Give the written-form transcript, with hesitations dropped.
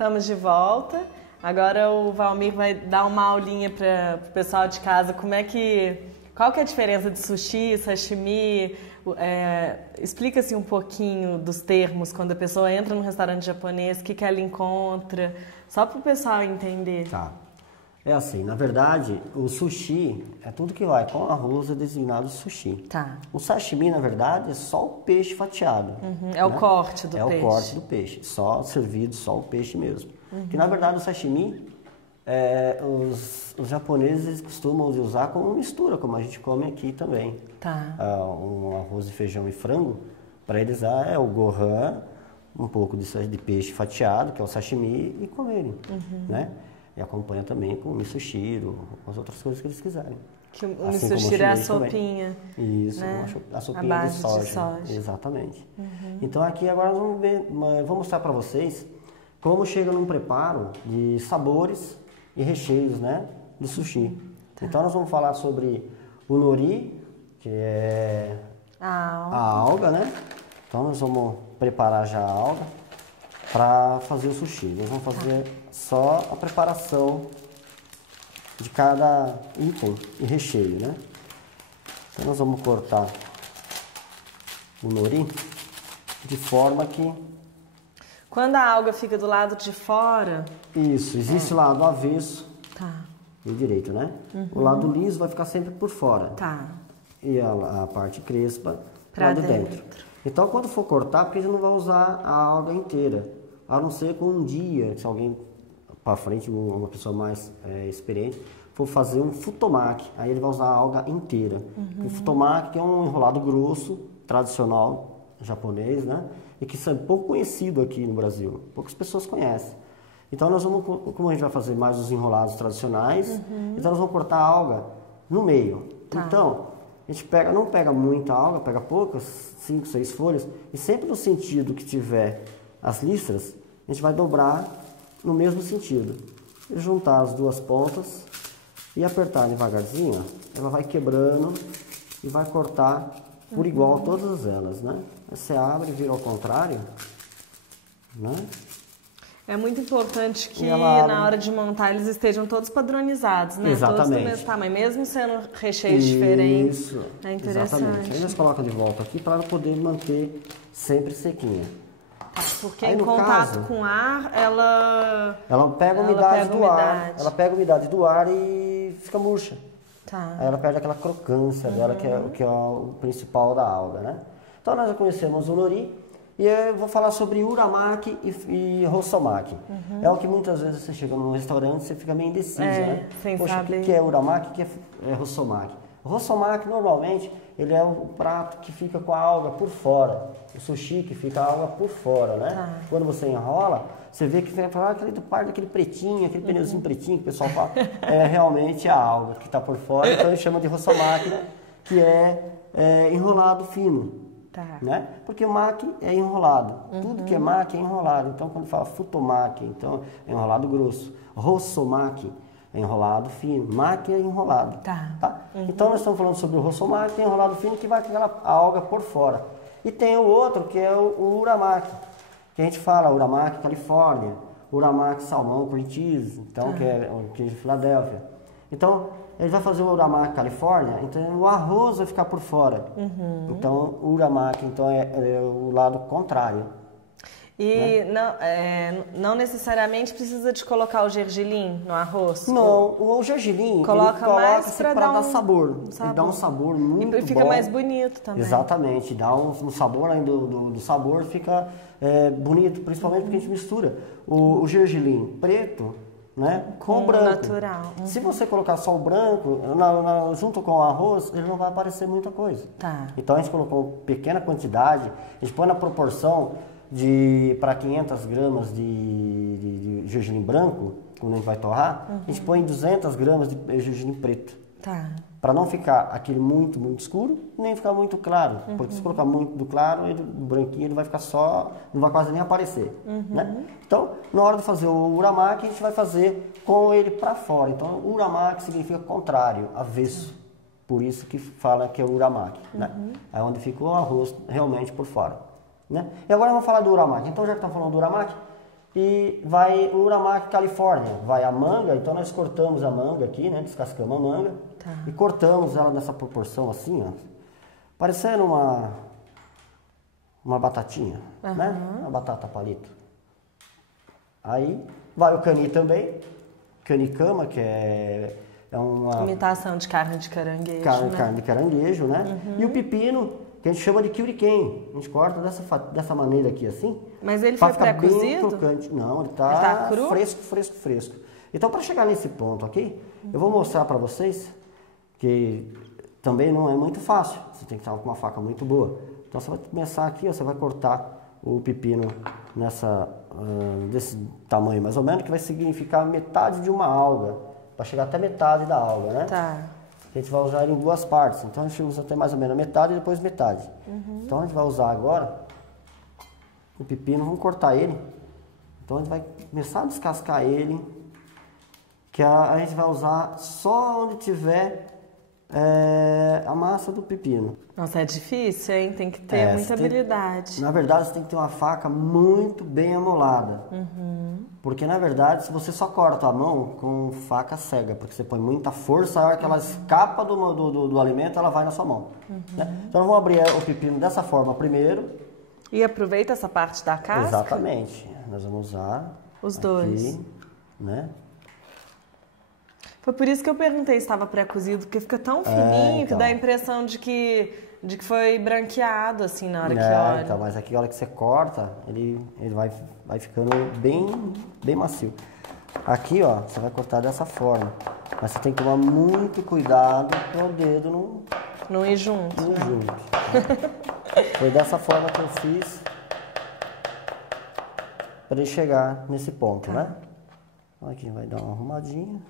Estamos de volta. Agora o Valmir vai dar uma aulinha para o pessoal de casa. Qual que é a diferença de sushi, sashimi? Explica assim um pouquinho dos termos quando a pessoa entra num restaurante japonês, o que ela encontra, só para o pessoal entender. Tá. É assim, na verdade, o sushi é tudo que vai com arroz é designado sushi. Tá. O sashimi, na verdade, é só o peixe fatiado. É o corte do peixe. É o corte do peixe, só servido, só o peixe mesmo. Que na verdade o sashimi, os japoneses costumam usar como mistura, como a gente come aqui também. Tá. Um arroz e feijão e frango, para eles é o gohan, um pouco de peixe fatiado, que é o sashimi, e comerem, né? E acompanha também com o misoshiro, as outras coisas que eles quiserem. Que o Assim misoshiro é a sopinha. Também. Isso, né? A sopinha de soja. Exatamente. Então aqui agora vou mostrar para vocês como chega num preparo de sabores e recheios, né, do sushi. Tá. Então nós vamos falar sobre o nori, que é a alga, né? Então nós vamos preparar já a alga para fazer o sushi. Nós vamos fazer só a preparação de cada item e recheio, né? Então nós vamos cortar o nori de forma que... Quando a alga fica do lado de fora... Isso, existe o lado avesso e direito, né? O lado liso vai ficar sempre por fora. Tá. E a parte crespa lá de dentro. Então quando for cortar, porque a gente não vai usar a alga inteira. A não ser com um dia, se alguém para frente, uma pessoa mais experiente, for fazer um futomaki, aí ele vai usar a alga inteira. O futomaki é um enrolado grosso, tradicional japonês, né? E que é pouco conhecido aqui no Brasil, poucas pessoas conhecem. Então nós vamos, como a gente vai fazer mais os enrolados tradicionais, então nós vamos cortar a alga no meio. Tá. Então, a gente não pega muita alga, pega poucas, 5, 6 folhas, e sempre no sentido que tiver as listras, a gente vai dobrar no mesmo sentido. E juntar as duas pontas e apertar devagarzinho, ela vai quebrando e vai cortar por igual todas elas, né? Você abre e vira ao contrário, né? É muito importante que na hora de montar eles estejam todos padronizados, né? Exatamente. Todos do mesmo tamanho, mesmo sendo recheios diferentes. Isso, é interessante. Exatamente. Aí nós colocamos de volta aqui para ela poder manter sempre sequinha. Porque aí, em contato com o ar, ela pega a umidade do ar. Ela pega a umidade do ar e fica murcha. Tá. Aí ela perde aquela crocância dela, que é o principal da alga, né? Então nós já conhecemos o nori e eu vou falar sobre uramaki e rossomaki. É o que muitas vezes você chega num restaurante e você fica meio indeciso, né? Sem Poxa, saber. o que é uramaki e o que é rossomaki? O rossomaki, normalmente, ele é o prato que fica com a alga por fora. O sushi que fica a alga por fora, né? Tá. Quando você enrola, você vê que fica aquele par daquele pretinho, aquele pneuzinho pretinho que o pessoal fala, é realmente a alga que está por fora. Então, eles chamam de rossomaki, né? Que é enrolado fino. Tá. Né? Porque o maki é enrolado. Tudo que é maki é enrolado. Então, quando fala futomaki, então é enrolado grosso. Rossomaki é enrolado fino. Maki é enrolado. Tá. Então, nós estamos falando sobre o rossomaki, que é enrolado fino, que vai com aquela alga por fora. E tem o outro, que é o uramaki, que a gente fala uramaki Califórnia, uramaki salmão cream cheese, então, que é o queijo de Filadélfia. Então, ele vai fazer o uramaki Califórnia, então o arroz vai ficar por fora. Então, o uramaki então, é o lado contrário. E não necessariamente precisa de colocar o gergelim no arroz? Não, o gergelim coloca mais para dar sabor. Ele dá um sabor muito bom. E fica mais bonito também. Exatamente, dá um sabor, além do sabor, fica bonito, principalmente porque a gente mistura o gergelim preto, né, com o branco. Natural. Se você colocar só o branco, junto com o arroz, ele não vai aparecer muita coisa. Tá. Então a gente colocou pequena quantidade, a gente põe na proporção para 500 gramas de gergelim branco, quando a gente vai torrar, a gente põe 200 gramas de gergelim preto. Tá. Para não ficar aquele muito escuro, nem ficar muito claro. Porque se colocar muito do claro, o branquinho ele vai ficar só, não vai quase nem aparecer. Né? Então, na hora de fazer o uramaki, a gente vai fazer com ele para fora. Então, uramaki significa contrário, avesso. Por isso que fala que é o uramaki. Né? É onde fica o arroz realmente por fora. Né? E agora vamos falar do uramaki. Então, já que estamos falando do uramaki, e vai o Uramaki Califórnia. Vai a manga, então nós cortamos a manga aqui, né? Descascamos a manga e cortamos ela nessa proporção assim, ó. Parecendo uma batatinha, né? Uma batata palito. Aí vai o cani também, canicama, que é uma... imitação de carne de caranguejo, carne de caranguejo, né? E o pepino, que a gente chama de kyuriken. A gente corta dessa maneira aqui, assim. Mas ele foi pré-cozido? Crocante. Não, ele tá cru? Fresco. Então, para chegar nesse ponto aqui, eu vou mostrar para vocês que também não é muito fácil. Você tem que estar com uma faca muito boa. Então, você vai começar aqui, ó, você vai cortar o pepino desse tamanho mais ou menos, que vai significar metade de uma alga, para chegar até metade da alga, né? Tá. A gente vai usar ele em duas partes, então a gente usa até mais ou menos a metade e depois metade. Então a gente vai usar agora o pepino, vamos cortar ele. Então a gente vai começar a descascar ele, que a gente vai usar só onde tiver a massa do pepino. Nossa, é difícil, hein? Tem que ter muita habilidade. Na verdade, você tem que ter uma faca muito bem amolada. Porque, na verdade, se você só corta a mão com faca cega, porque você põe muita força, a hora que ela escapa do alimento, ela vai na sua mão. Né? Então, vamos abrir o pepino dessa forma primeiro. E aproveita essa parte da casca? Exatamente. Nós vamos usar os aqui, dois. Né? Foi por isso que eu perguntei se estava pré-cozido, porque fica tão fininho que dá a impressão de que foi branqueado, assim, na hora que olha. Então, mas aqui, a hora que você corta, ele vai ficando bem macio. Aqui, ó, você vai cortar dessa forma. Mas você tem que tomar muito cuidado para o dedo não ir junto. Foi dessa forma que eu fiz para ele chegar nesse ponto, né? Aqui vai dar uma arrumadinha.